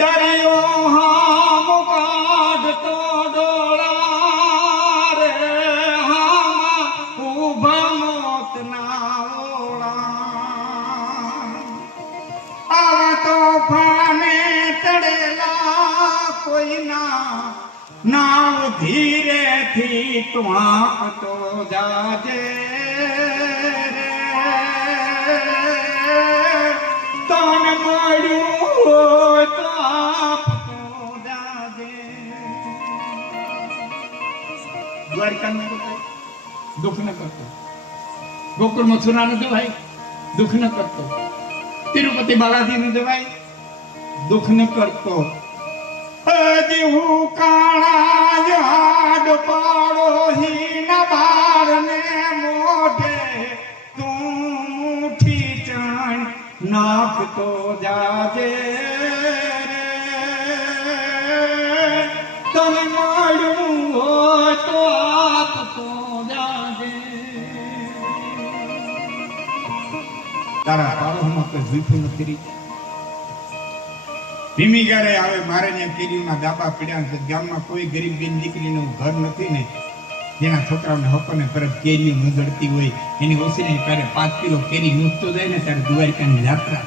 દરિયો હામ કાઢતો ડોળા રે હામાં ઉભા મોતના ઓળા આવા તોફાને ચડેલા કોઈના નાવ ધીરેથી તું આંકતો જાજે તન મળ્યું હોય તો આપતો જાજે. દ્વારકાનું દુઃખ ન કરતો, ગોકુળ મથુરા ન જવાય, દુઃખ ન કરતો, તિરુપતિ બાલાજી ન જવાય, દુઃખ ન કરતો. હજી કાળા યાદ પાડો હીના બાર ને મોઢે તું મુઠી ચણ નાખતો જાજે તને મળ્યું હોય તો આપતો જાજે. તારા પાડોમાં કોઈ ભૂખ્યું નથી રહી. ભીમી ગારે આવે મારે ત્યાં કેરીઓના દાબા પીડ્યા છે. ગામમાં કોઈ ગરીબ બેન દીકરીનું ઘર નથી ને જેના છોકરાઓને હકોને પરત કેરીઓ ન જડતી હોય એની ઓછીને ત્યારે 5 કિલો કેરી મૂકતો જાય ને ત્યારે દ્વારકાની યાત્રા